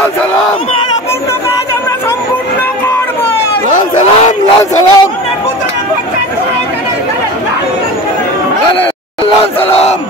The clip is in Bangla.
লাল সালাম, তোমার অপূর্ণ কাজ আমরা সম্পূর্ণ করব। লাল সালাম, লাল সালাম, লাল সালাম।